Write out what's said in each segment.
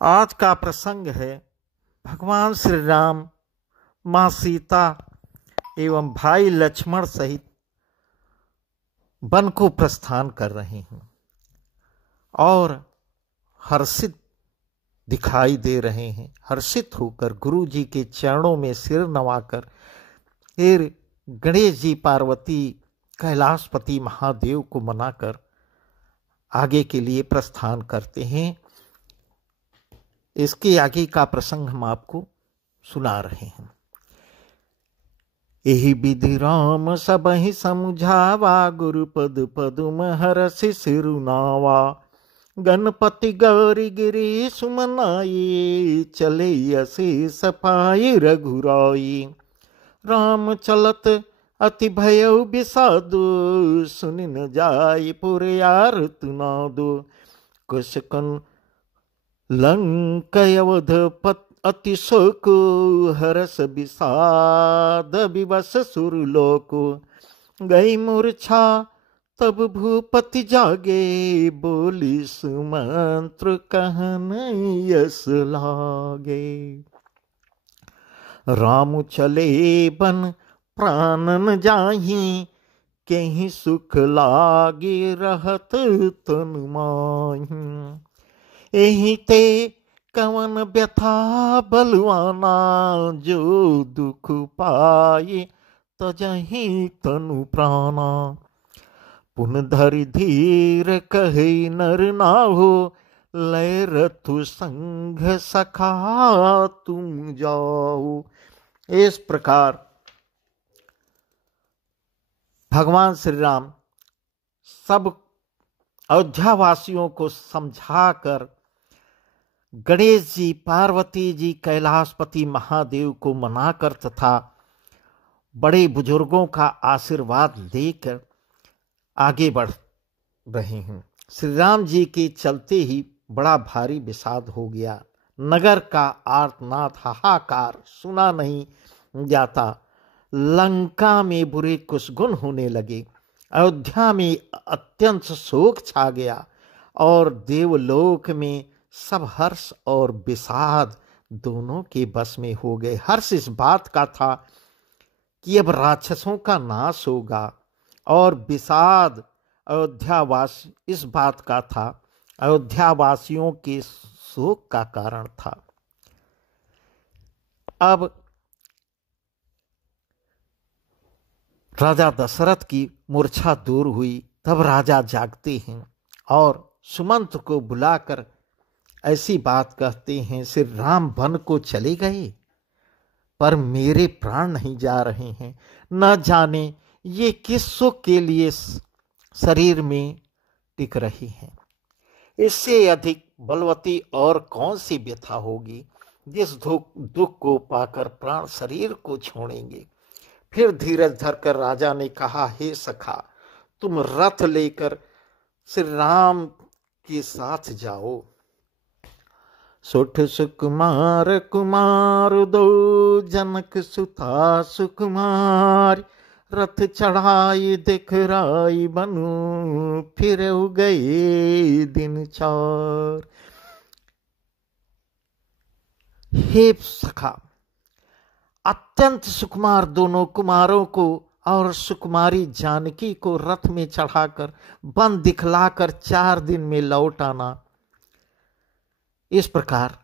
आज का प्रसंग है भगवान श्री राम, माँ सीता एवं भाई लक्ष्मण सहित वन को प्रस्थान कर रहे हैं और हर्षित दिखाई दे रहे हैं। हर्षित होकर गुरु जी के चरणों में सिर नवाकर फिर गणेश जी, पार्वती, कैलाशपति महादेव को मनाकर आगे के लिए प्रस्थान करते हैं। इसके आगे का प्रसंग हम आपको सुना रहे हैं। एहि विधि राम सबहि समझावा, गुरुपद पदुम हरषि सिरुनावा। गणपति गौरी गिरी सुमनाई, चले अशेष पाई रघुराई। राम चलत अति भयउ विषादु, सुनि न जाय पुर आरतु नादु। कुशकन लंकयवध अति शोक, हरस विषाद विवश सुरलोक। गई मूर्छा तब भूपति जागे, बोली सुमंत्र कहन यस लागे। राम चले बन प्राण न जाहि, केहि सुख लागे रहत तनु माहि। एहि ते कवन व्यथा बलवाना, जो दुख पाए तजहि तनु प्राणा। पुन धरि धीर कहे नर नाहो, लय रथु संग सखा तुम जाओ। इस प्रकार भगवान श्री राम सब अयोध्यावासियों को समझाकर गणेश जी, पार्वती जी, कैलाशपति महादेव को मनाकर तथा बड़े बुजुर्गों का आशीर्वाद लेकर आगे बढ़ रहे हैं। श्री राम जी के चलते ही बड़ा भारी विषाद हो गया। नगर का आर्तनाद, हाहाकार सुना नहीं जाता। लंका में बुरे कुशगुन होने लगे। अयोध्या में अत्यंत शोक छा गया और देवलोक में सब हर्ष और विषाद दोनों के बस में हो गए। हर्ष इस बात का था कि अब राक्षसों का नाश होगा और विषाद अयोध्यावासी इस बात का था, अयोध्यावासियों के शोक का कारण था। अब राजा दशरथ की मूर्छा दूर हुई। तब राजा जागते हैं और सुमंत्र को बुलाकर ऐसी बात कहते हैं, श्री राम वन को चले गए पर मेरे प्राण नहीं जा रहे हैं। न जाने ये किस सुख के लिए शरीर में टिक रही हैं। इससे अधिक बलवती और कौन सी व्यथा होगी, जिस दुख को पाकर प्राण शरीर को छोड़ेंगे। फिर धीरज धरकर राजा ने कहा, हे सखा, तुम रथ लेकर श्री राम के साथ जाओ। सुठ सुकुमार कुमार दो, जनक सुता सुकुमार। रथ चढ़ाई दिखराई बनु, फिर गए दिन चार। हे सखा, अत्यंत सुकुमार दोनों कुमारों को और सुकुमारी जानकी को रथ में चढ़ाकर वन दिखलाकर 4 दिन में लौट आना। इस प्रकार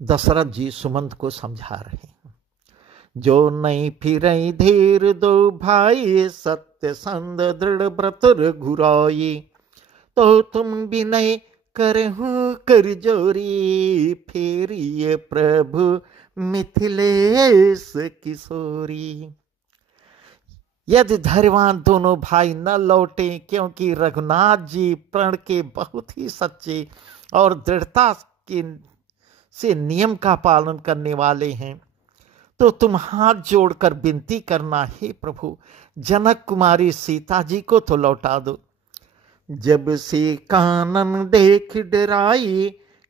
दशरथ जी सुमंत को समझा रहे हैं। जो नहीं फिरई धीर दो भाई, सत्य संद दृढ़ व्रत रघुराई। तो तुम विनय करहु कर जोरी, फेरिए प्रभु मिथिलेश किशोरी। यदि धैर्यवान दोनों भाई न लौटे, क्योंकि रघुनाथ जी प्रण के बहुत ही सच्चे और दृढ़ता से नियम का पालन करने वाले हैं, तो तुम हाथ जोड़कर विनती करना, हे प्रभु, जनक कुमारी सीता जी को तो लौटा दो। जब से कानन देख डराई,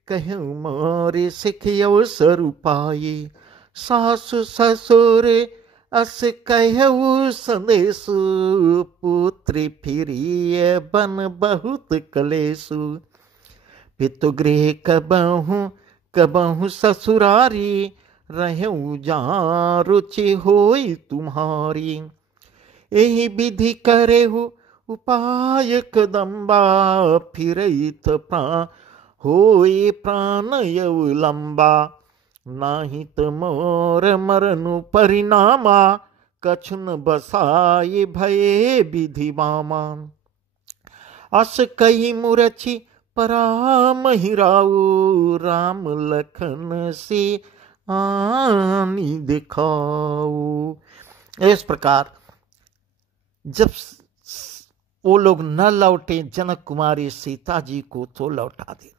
कहूँ मोरे सिखियो स्वरूपाई। सासु ससुर अस कहू संदेशु, पुत्री फिरिय बन बहुत कलेसु। पितुगृह कबहू कबहु ससुरारी रहूं जहाँ रुचि होई तुम्हारी। यही विधि करे हो उपाय कदम्बा, फिरइत प्राण होए प्राण अवलंबा। नाहित मोर मरनु परिणामा, कछुन बसाए भये विधि बामा। अस कही मुरछी परामहिराऊ, राम लखन से आनी दिखाऊ। इस प्रकार जब वो लोग न लौटे, जनक कुमारी सीता जी को तो लौटा दे।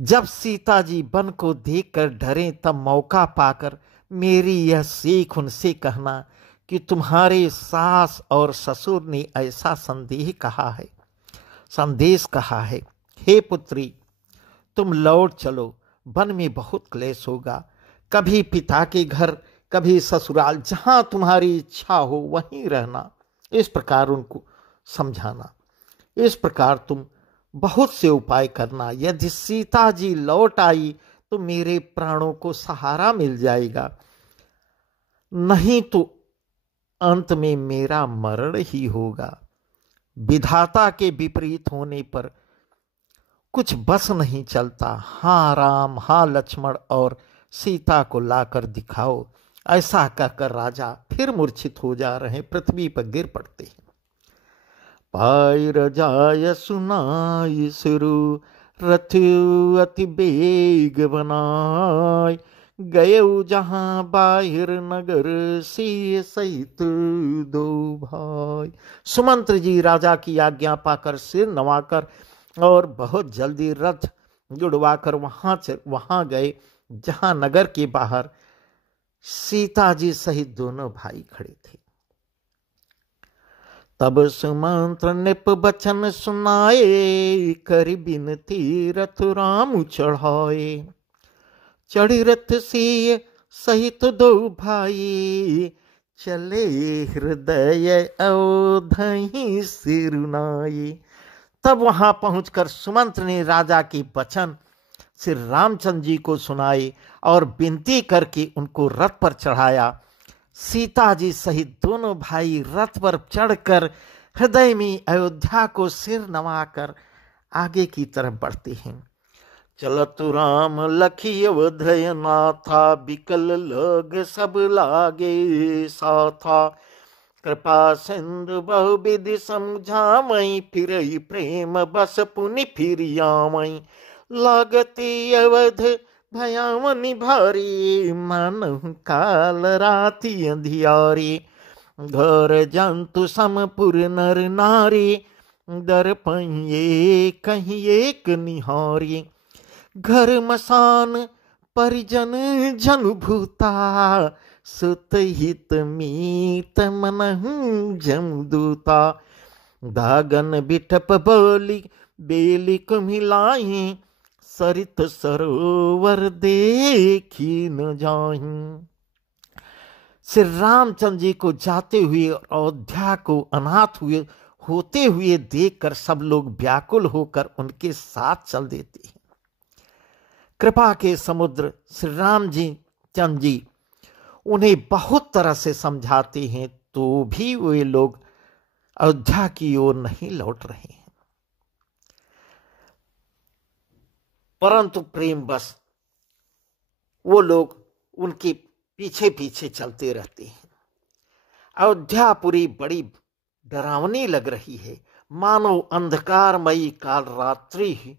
जब सीता जी वन को देखकर डरे, तब मौका पाकर मेरी यह सीख उनसे कहना कि तुम्हारे सास और ससुर ने ऐसा संदेश कहा है। हे पुत्री, तुम लौट चलो, वन में बहुत क्लेश होगा। कभी पिता के घर, कभी ससुराल, जहां तुम्हारी इच्छा हो वहीं रहना। इस प्रकार उनको समझाना। इस प्रकार तुम बहुत से उपाय करना। यदि सीता जी लौट आई तो मेरे प्राणों को सहारा मिल जाएगा, नहीं तो अंत में मेरा मरण ही होगा। विधाता के विपरीत होने पर कुछ बस नहीं चलता। हाँ राम, हाँ लक्ष्मण, और सीता को लाकर दिखाओ। ऐसा कहकर राजा फिर मूर्छित हो जा रहे, पृथ्वी पर गिर पड़ते हैं। पाई रजाय सुनाई सुरु, रथ अति बेग बनाय। गए जहां बाहिर नगर, सी सहित दो भाई। सुमंत्र जी राजा की आज्ञा पाकर सिर नवाकर और बहुत जल्दी रथ जुड़वाकर वहां गए जहां नगर के बाहर सीता जी सहित दोनों भाई खड़े थे। तब सुमंत्र निप बचन सुनाए, कर बिनती रथ राम चढ़ाए। चढ़ी रथ से सहित दो भाई, चले हृदय अवधहि सिरुनाई। तब वहां पहुंचकर सुमंत्र ने राजा के वचन श्री रामचंद्र जी को सुनाए और विनती करके उनको रथ पर चढ़ाया। सीता जी सहित दोनों भाई रथ पर चढ़कर हृदय में अयोध्या को सिर नवाकर आगे की तरफ बढ़ते हैं। चलतु राम लखी अवधय नाथा, बिकल लग सब लागे साथा। कृपा सिंधु बहुविधि समझावई, फिरई प्रेम बस पुनि फिरियावई। लागती अवध भयावनी भारी, मानहु काल राति अंधियारी। घर जंतु समपुर नर नारी, दर्पण ये कहीं एक निहारी। घर मसान परिजन जनु भूता, सुत हित मीत मनहु जमदूता। दागन बिटप बोली बेली कुम्हिलाई, सरित सरोवर देखी न जाहीं। श्री रामचंद्र जी को जाते हुए और अयोध्या को अनाथ होते हुए देखकर सब लोग व्याकुल होकर उनके साथ चल देते हैं। कृपा के समुद्र श्री राम जी चंद्र जी उन्हें बहुत तरह से समझाते हैं, तो भी वे लोग अयोध्या की ओर नहीं लौट रहे हैं। परंतु प्रेम बस वो लोग उनके पीछे पीछे चलते रहते हैं। अयोध्यापुरी बड़ी डरावनी लग रही है, मानो अंधकारमयी काल रात्रि ही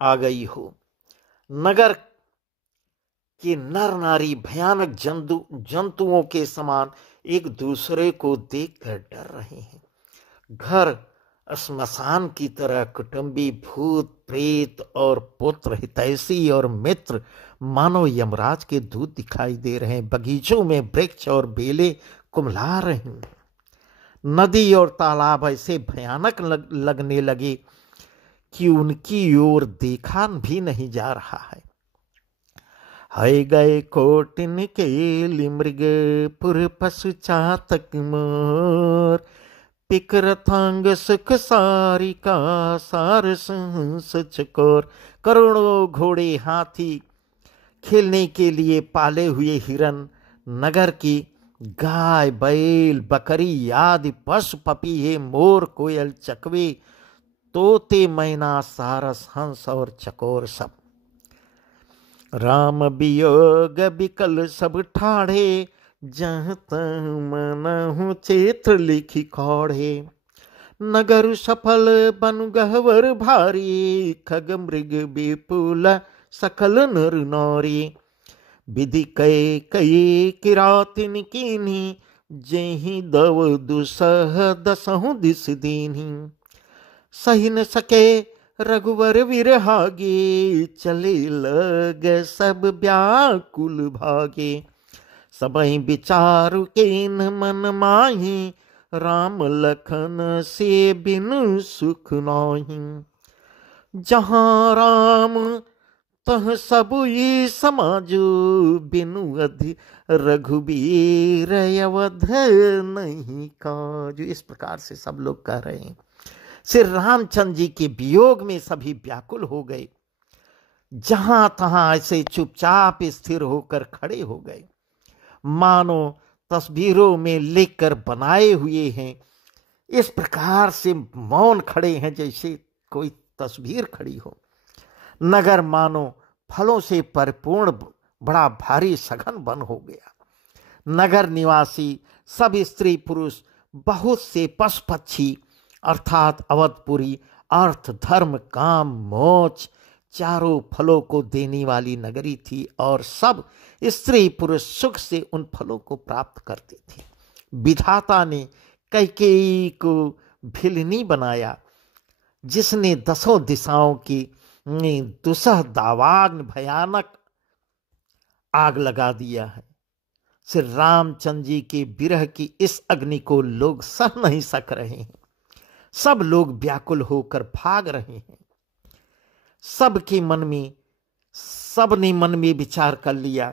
आ गई हो। नगर के नर नारी भयानक जंतुओं के समान एक दूसरे को देखकर डर रहे हैं। घर श्मशान की तरह कुटुंबी, भूत प्रेत और पुत्र, हितैषी और मित्र मानो यमराज के दूत दिखाई दे रहे हैं। बगीचों में वृक्ष और बेले कुम्हला रहे हैं। नदी और तालाब ऐसे भयानक लगने लगे कि उनकी ओर देखा भी नहीं जा रहा है। है गए कोटिन के मृग, पुर पशु चातक मोर। पिकरथांग सुख सारी का सार सहस चकोर। करोड़ों घोड़े हाथी, खेलने के लिए पाले हुए हिरन, नगर की गाय बैल बकरी आदि पशु पपीहे मोर कोयल चकवे तोते मैना सारस हंस और चकोर सब। राम वियोग बिकल सब ठाढ़े, जहाँ तहाँ मनहु चेत्र लिखी खौड़े। नगर सफल बन गहवर भारी, खग मृग विपुल सकल नर नारी। विधि कई कई किरातिन कीन्ही, जेहि दव दुसह दसहु दिस दीन्ही। सही न सके रघुवर विरहागे, चले लग सब व्याकुल भागे। सबहि विचारु केन मन माही, राम लखन से बिनु सुख नाही। जहाँ राम तह सब ये समाजो, बिनु अधि रघुबीर अवध नहीं काजू। इस प्रकार से सब लोग कह रहे हैं। श्री रामचंद्र जी के वियोग में सभी व्याकुल हो गए, जहां तहां ऐसे चुपचाप स्थिर होकर खड़े हो गए, मानो तस्वीरों में लिखकर बनाए हुए हैं। इस प्रकार से मौन खड़े हैं जैसे कोई तस्वीर खड़ी हो। नगर मानो फलों से परिपूर्ण बड़ा भारी सघन वन हो गया। नगर निवासी सब स्त्री पुरुष, बहुत से पशु पक्षी अर्थात अवधपुरी, अर्थ धर्म काम मोक्ष चारों फलों को देने वाली नगरी थी, और सब स्त्री पुरुष सुख से उन फलों को प्राप्त करते थे। विधाता ने कैकेयी को भिलनी बनाया, जिसने दसों दिशाओं की दुसह दावाग्न भयानक आग लगा दिया है। श्री रामचंद्र जी के विरह की इस अग्नि को लोग सह नहीं सक रहे हैं। सब लोग व्याकुल होकर भाग रहे हैं। सबके मन में, सबने मन में विचार कर लिया,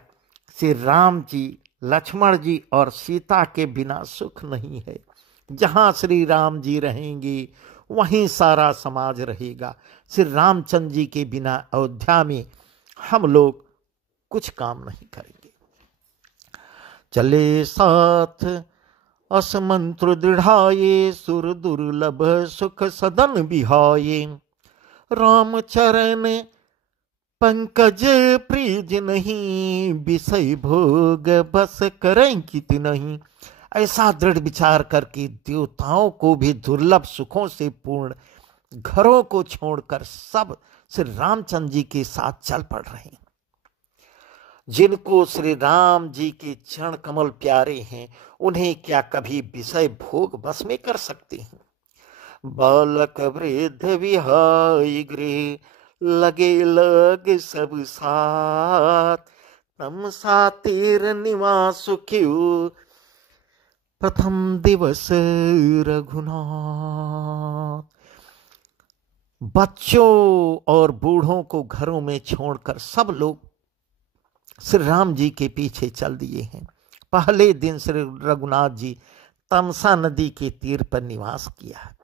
श्री राम जी, लक्ष्मण जी और सीता के बिना सुख नहीं है। जहां श्री राम जी रहेंगे वहीं सारा समाज रहेगा। श्री रामचंद्र जी के बिना अयोध्या में हम लोग कुछ काम नहीं करेंगे। चले साथ असमंत्र दृढ़ाये, सुर दुर्लभ सुख सदन बिहाये। राम चरण पंकज प्रीज नहीं, विषय भोग बस करें कित नहीं। ऐसा दृढ़ विचार करके देवताओं को भी दुर्लभ सुखों से पूर्ण घरों को छोड़कर सब श्री रामचंद्र जी के साथ चल पड़ रहे हैं। जिनको श्री राम जी के चरण कमल प्यारे हैं, उन्हें क्या कभी विषय भोग बस में कर सकते हैं। बालक वृद्ध विहाय गृह, लगे लग सब साथ। तम सातिर निवास क्यों, प्रथम दिवस रघुनाथ। बच्चों और बूढ़ों को घरों में छोड़कर सब लोग श्री राम जी के पीछे चल दिए हैं। पहले दिन श्री रघुनाथ जी तमसा नदी के तीर पर निवास किया है।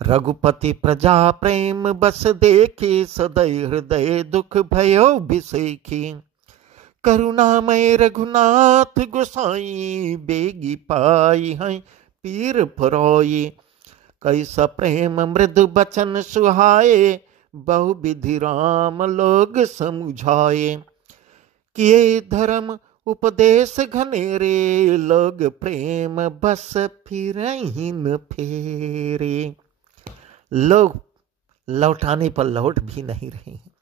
रघुपति प्रजा प्रेम बस देखे, सदै हृदय दुख भयो विसेखी। करुणामय रघुनाथ गोसाई, बेगी पाई हैं पीर फरोई। कैसा प्रेम मृदु बचन सुहाए, बहुविधि राम लोग समुझाए। किए धर्म उपदेश घनेरे, लोग प्रेम बस फिरहि न फेरे। लोग लौटाने पर लौट भी नहीं रहे हैं।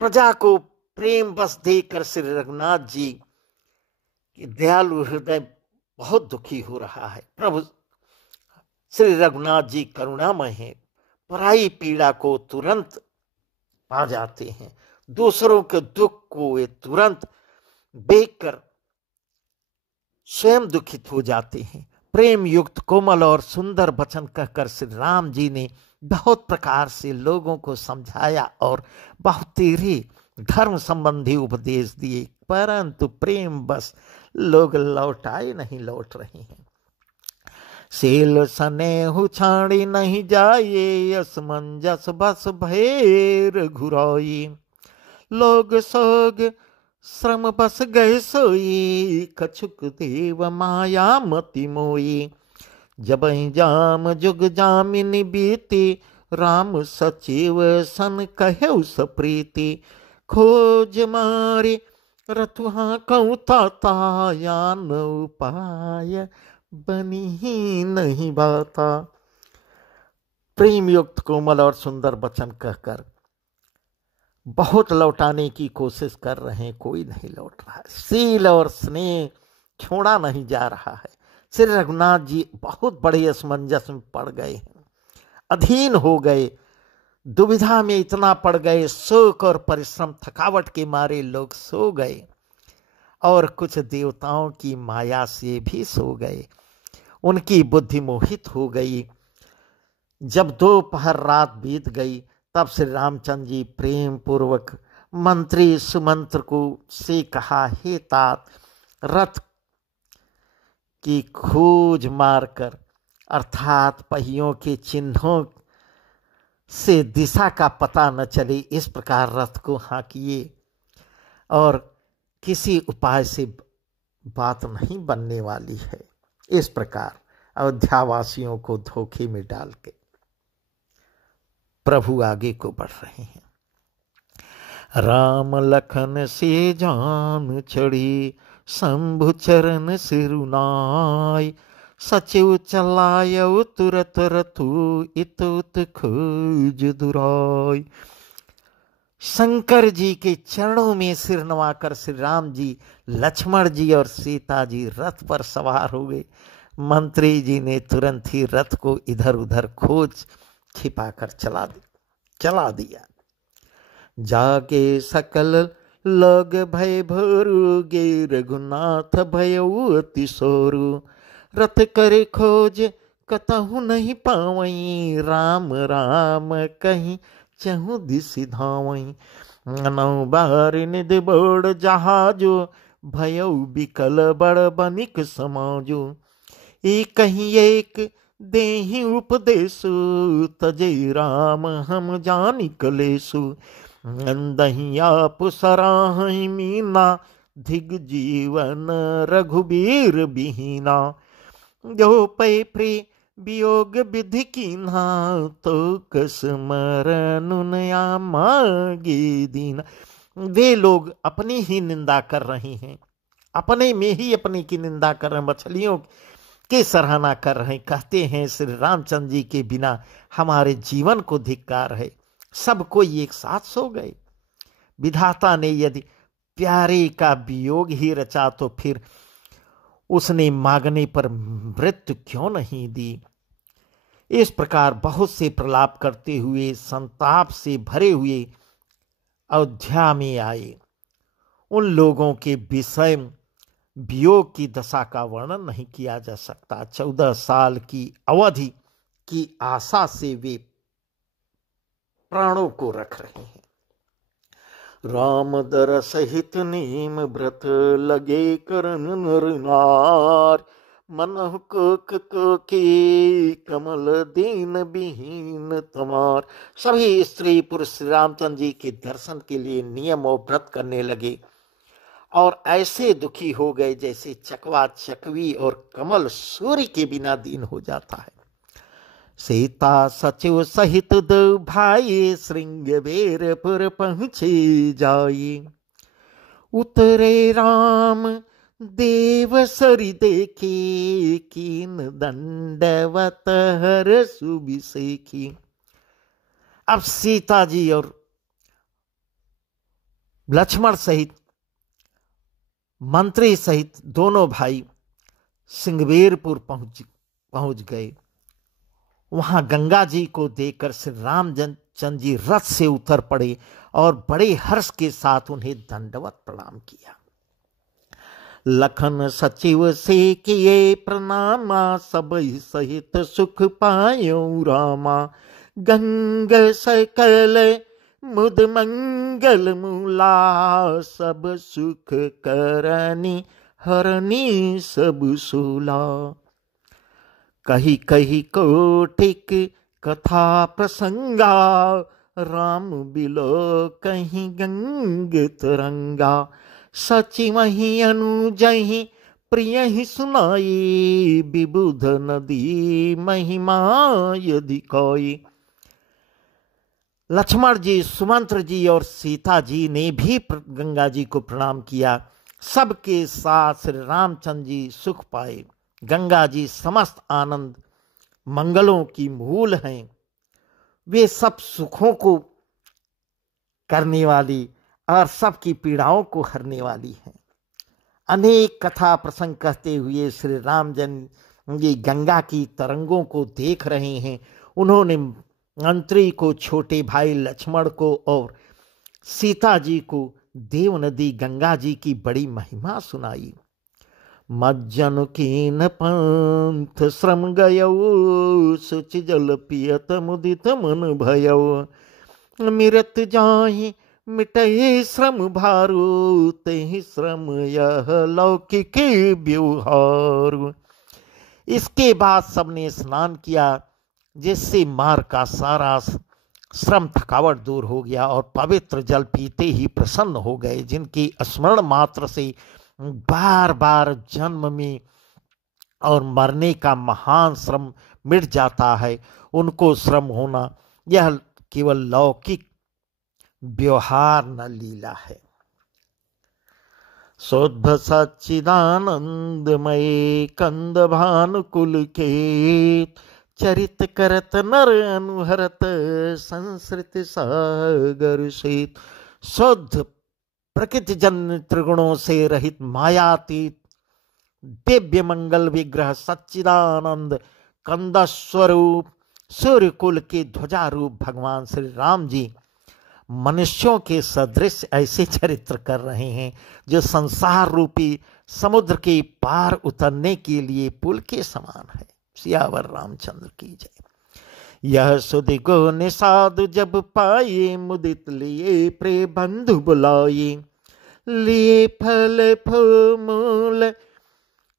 प्रजा को प्रेम बस देकर श्री रघुनाथ जी की दयालु हृदय बहुत दुखी हो रहा है। प्रभु श्री रघुनाथ जी करुणामय हैं, पराई पीड़ा को तुरंत पा जाते हैं। दूसरों के दुख को वे तुरंत देखकर स्वयं दुखित हो जाते हैं। प्रेम युक्त कोमल और सुंदर वचन कहकर श्री राम जी ने बहुत प्रकार से लोगों को समझाया और बहुत तेरे धर्म संबंधी उपदेश दिए, परंतु प्रेम बस लोग लौटाए नहीं लौट रहे हैं। सेल सनेहु छाड़ी नहीं जाए, असमंजस बस भैर घुराई। लोग सोग श्रम बस गए सोई, कछुक देव माया मति मोई। जब जाम जुग जामिनी बीती, राम सचिव सन कहु सप्रीति। खोज मारे रतुहा कहूँ ताता, यान उपाय बनी ही नहीं बाता। प्रेम युक्त कोमल और सुंदर वचन कहकर बहुत लौटाने की कोशिश कर रहे हैं, कोई नहीं लौट रहा है। शील और स्नेह छोड़ा नहीं जा रहा है। श्री रघुनाथ जी बहुत बड़े असमंजस में पड़ गए हैं, अधीन हो गए, दुविधा में इतना पड़ गए, शोक और परिश्रम थकावट के मारे लोग सो गए और कुछ देवताओं की माया से भी सो गए। उनकी बुद्धि मोहित हो गई। जब दोपहर रात बीत गई तब श्री रामचंद्र जी प्रेम पूर्वक मंत्री सुमंत्र को से कहा, हे तात, रथ की खोज मारकर अर्थात पहियों के चिन्हों से दिशा का पता न चले, इस प्रकार रथ को हाँकिए और किसी उपाय से बात नहीं बनने वाली है। इस प्रकार अयोध्यावासियों को धोखे में डाल के प्रभु आगे को बढ़ रहे हैं। राम लखन से जान चढ़ी, शंभु चरण सिरुनाय। सचिव चलायउ तुरत रथु, इत उत खोज दुराय। शंकर जी के चरणों में सिर नवाकर श्री राम जी, लक्ष्मण जी और सीता जी रथ पर सवार हो गए। मंत्री जी ने तुरंत ही रथ को इधर उधर खोज छिपाकर चला दिया। जाके सकल लोग भय भोरु, गे रघुनाथ भयउ अति सोरु। रथ करे खोज कतहु नहीं पावई, राम राम कहीं चहु दिसि धावई। नौ बार निधि बोड़ जहाजो, भयउ बिकल बड़ बनिक समाजो। एक ही एक देहि उपदेशु, तजै राम हम जानि कलेसु। अंदहि आप सराहि मीना, धिग जीवन रघुबीर बिहीना। जो पै प्रे वियोग विधि कीन्हा, तो कस मरनुनया मागे दीना। वे लोग अपनी ही निंदा कर रहे हैं, अपने में ही अपने की निंदा कर रहे हैं, मछलियों की सराहना कर रहे हैं। कहते हैं श्री रामचंद्र जी के बिना हमारे जीवन को धिक्कार है। सब कोई एक साथ सो गए। विधाता ने यदि प्यारे का वियोग ही रचा तो फिर उसने मांगने पर मृत्यु क्यों नहीं दी। इस प्रकार बहुत से प्रलाप करते हुए संताप से भरे हुए अयोध्या में आए। उन लोगों के विषय वियोग की दशा का वर्णन नहीं किया जा सकता। 14 साल की अवधि की आशा से वे प्राणों को रख रहे हैं। राम दर सहित नीम व्रत, लगे करन नर नार। मनहु कोक कोकी, कमल दीन विहीन तमार। सभी स्त्री पुरुष श्री रामचंद्र जी के दर्शन के लिए नियम और व्रत करने लगे और ऐसे दुखी हो गए जैसे चकवा चकवी और कमल सूर्य के बिना दीन हो जाता है। सीता सचिव सहित दो भाई, श्रृंगबेरपुर पहुँचे जाई। उतरे राम देव सरि देखी, कीन दंडवत हर सुबिसेखी। अब सीता जी और लक्ष्मण सहित मंत्री सहित दोनों भाई सिंगबेरपुर पहुंच गए। वहां गंगा जी को देखकर श्री रामचंद्र जी रथ से उतर पड़े और बड़े हर्ष के साथ उन्हें दंडवत प्रणाम किया। लखन सचिव से किए प्रणामा, सब सहित सुख पायो रामा। गंग सकल मुद मंगल मूला, सब सुख करनी हरनी सब सूला। कही कही कोटिक कथा प्रसंगा, राम बिलो कहीं गंग तरंगा। सची वही अनुजहि प्रिय ही सुनाई, विबुध नदी महिमा यदि कोई। लक्ष्मण जी, सुमंत्र जी और सीता जी ने भी गंगा जी को प्रणाम किया। सबके साथ श्री रामचंद्र जी सुख पाए। गंगा जी समस्त आनंद मंगलों की मूल हैं। वे सब सुखों को करने वाली और सबकी पीड़ाओं को हरने वाली हैं। अनेक कथा प्रसंग कहते हुए श्री राम जी गंगा की तरंगों को देख रहे हैं। उन्होंने मंत्री को, छोटे भाई लक्ष्मण को और सीता जी को देव नदी गंगा जी की बड़ी महिमा सुनाई। मज्जन कीन पंथ श्रम गयो, सुच जल पियत मुदित मन भयो। मिरत जाहि मिटहि श्रम भारू, तेहि श्रम यह लौकिक व्यवहार। इसके बाद सबने स्नान किया, जिससे मार्ग का सारा श्रम थकावट दूर हो गया और पवित्र जल पीते ही प्रसन्न हो गए। जिनकी स्मरण मात्र से बार बार जन्म में और मरने का महान श्रम मिट जाता है, उनको श्रम होना यह केवल लौकिक व्यवहार न लीला है। शोद्ध सच्चिदानंदमय कंद भानुकुल के, चरित करत नर अनुहरत संसृत सागर से। शुद्ध प्रकृति जन्य त्रिगुणों से रहित मायातीत दिव्य मंगल विग्रह सच्चिदानंद कंद स्वरूप सूर्य कुल के ध्वजारूप भगवान श्री राम जी मनुष्यों के सदृश ऐसे चरित्र कर रहे हैं जो संसार रूपी समुद्र के पार उतरने के लिए पुल के समान है। सियावर रामचंद्र की जय। यह सुधि गो निषाद जब पाए, मुदित लिए प्रे बंधु बुलाए। लिए फल फूल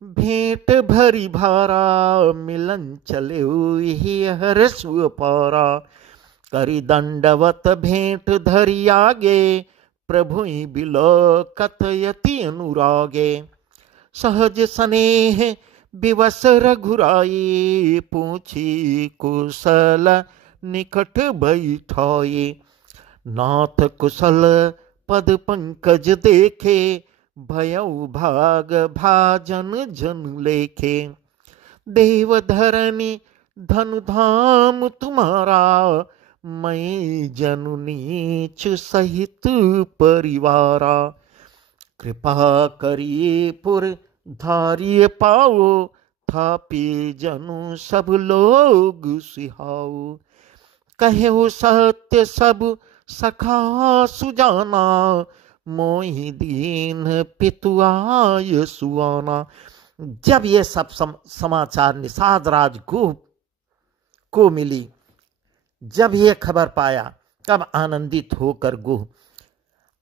भेंट भरी भारा, मिलन चले ही हर्ष पारा। करी दंडवत भेंट धरी आगे, प्रभु बिलो कथयति अनुरागे। सहज स्नेह विवश रघुराई, पूछी कुशल निकट बैठाई। नाथ कुशल पद पंकज देखे, भयउ भाग भाजन जन लेखे। देव धरनी धनु धाम तुम्हारा, मैं जनु नीच सहित परिवारा। कृपा करिए पुर धारिय पाओ, थापी जनु सब लोग सिहाओ। कहो सत्य सब सखा सुजाना, मोहि दीन पितुआय सुआना। जब ये सब समाचार निषाद राज गुह को मिली, जब ये खबर पाया, तब आनंदित होकर गुह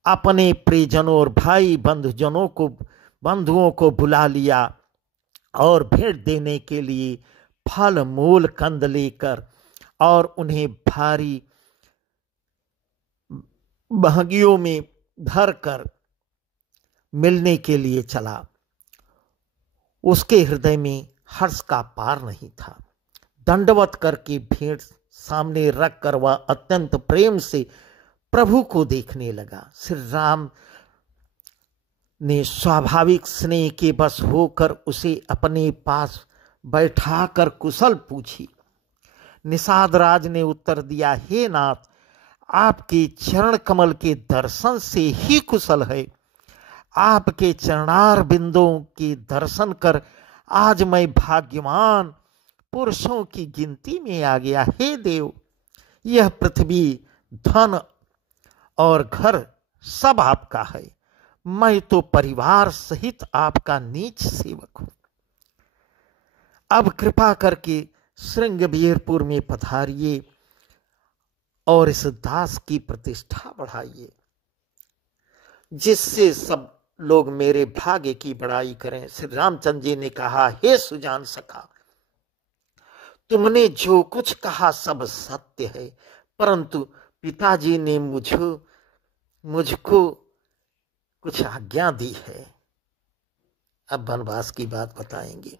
अपने प्रियजनों और भाई बंधुओं को बुला लिया और भेंट देने के लिए फल मूल कंद लेकर और उन्हें भारी बहगियों में धरकर मिलने के लिए चला। उसके हृदय में हर्ष का पार नहीं था। दंडवत करके भेंट सामने रखकर वह अत्यंत प्रेम से प्रभु को देखने लगा। श्री राम ने स्वाभाविक स्नेह के बस होकर उसे अपने पास बैठाकर कुशल पूछी। निषाद राज ने उत्तर दिया, हे नाथ, आपके चरण कमल के दर्शन से ही कुशल है। आपके चरणार बिंदों के दर्शन कर आज मैं भाग्यवान पुरुषों की गिनती में आ गया। हे देव, यह पृथ्वी, धन और घर सब आपका है। मैं तो परिवार सहित आपका नीच सेवक हूं। अब कृपा करके श्रृंगवीरपुर में पधारिए और इस दास की प्रतिष्ठा बढ़ाइए, जिससे सब लोग मेरे भाग्य की बड़ाई करें। श्री रामचंद्र जी ने कहा, हे सुजान सखा, तुमने जो कुछ कहा सब सत्य है, परंतु पिताजी ने मुझको कुछ आज्ञा दी है। अब वनवास की बात बताएंगे।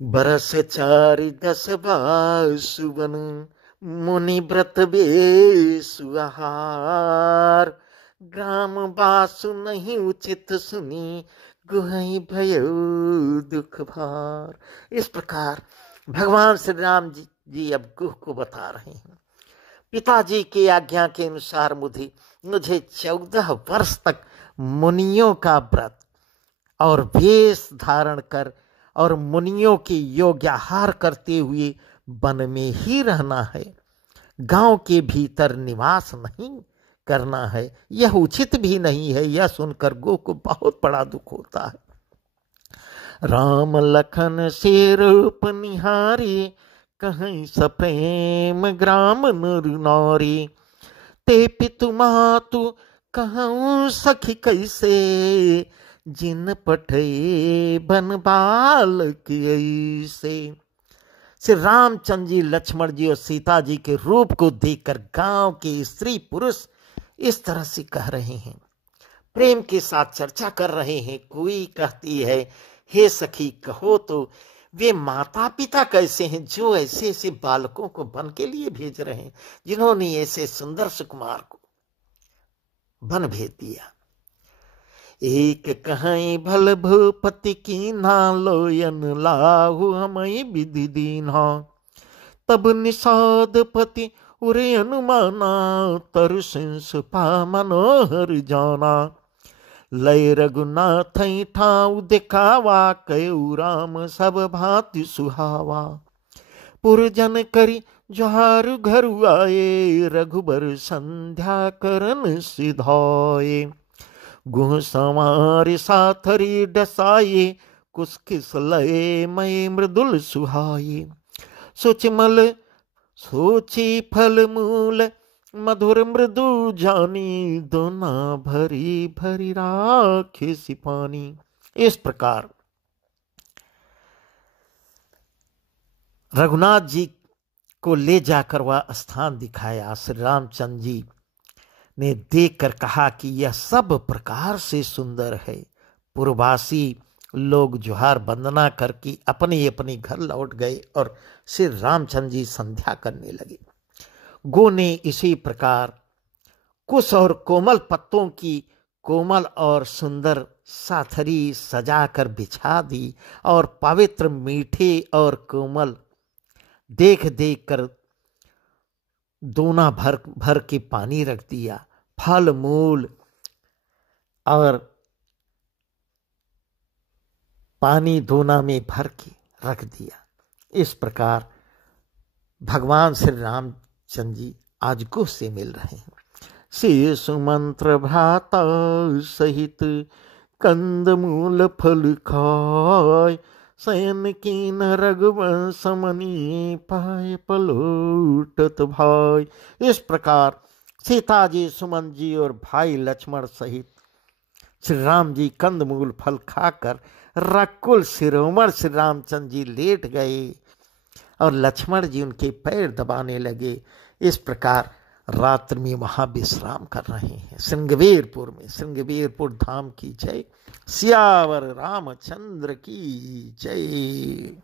बरस 4 10 बासुवन, मुनि व्रत बेसु आहार, ग्राम बासु नहीं उचित सुनी, गुहई भयो दुख भार। इस प्रकार भगवान श्री राम जी अब गुह को बता रहे हैं। पिताजी की आज्ञा के अनुसार मुझे 14 वर्ष तक मुनियों का व्रत और वेश धारण कर और मुनियों के योग्याहार करते हुए वन में ही रहना है। गांव के भीतर निवास नहीं करना है, यह उचित भी नहीं है। यह सुनकर गो को बहुत बड़ा दुख होता है। राम लखन से रूप निहारी, कहीं सप्रेम ग्राम नर नारी, ते पितु मातु कहूँ सखी कैसे, जिन पठे बन बालक ऐसे। श्री रामचंद्र जी, लक्ष्मण जी और सीता जी के रूप को देखकर गांव के स्त्री पुरुष इस तरह से कह रहे हैं, प्रेम के साथ चर्चा कर रहे हैं। कोई कहती है, हे सखी कहो तो वे माता पिता कैसे हैं जो ऐसे ऐसे बालकों को वन के लिए भेज रहे हैं, जिन्होंने ऐसे सुंदर सुकुमार को वन भेज दिया। एक कहीं भल भूपति की ना लोयन लाहु हमई विधि दीना, तब निषाद पति उरे अनुमाना, तरसिंस पा मनोहर जाना। लय रघुनाथ ठाऊ दिखावा, कयु राम सब भांति सुहावा। पुरजन करी जोहार घर आए, रघुबर संध्या करन सिधाए। गुह संवार साथरी डसाए, कुछ किस लय मय मृदुल सुहाए। सुचमल सोची फल मूल, मधुर मृदु जानी, दोना भरी भरी राखे सिपानी। इस प्रकार रघुनाथ जी को ले जाकर वह स्थान दिखाया। श्री रामचंद्र जी ने देखकर कहा कि यह सब प्रकार से सुंदर है। पूर्ववासी लोग जोहार वंदना करके अपने अपने घर लौट गए और श्री रामचंद्र जी संध्या करने लगे। गो ने इसी प्रकार कुश और कोमल पत्तों की कोमल और सुंदर साथरी सजाकर बिछा दी और पवित्र मीठे और कोमल देख देख कर दोना भर भर के पानी रख दिया, फल मूल और पानी दोना में भर के रख दिया। इस प्रकार भगवान श्री रामचंद्र जी आज गुह से मिल रहे हैं। शेष मंत्र भ्राता सहित कंद मूल फल खाय, शयन कीन रघुवंश मणि पाए पलोटत भाई। इस प्रकार सीता जी, सुमन जी और भाई लक्ष्मण सहित श्री राम जी कंदमूल फल खाकर रकुल शिरोमणि श्री रामचंद्र जी लेट गए और लक्ष्मण जी उनके पैर दबाने लगे। इस प्रकार रात्रि में वहां विश्राम कर रहे हैं श्रृंगवीरपुर में। श्रृंगवीरपुर धाम की जय। सियावर रामचंद्र की जय।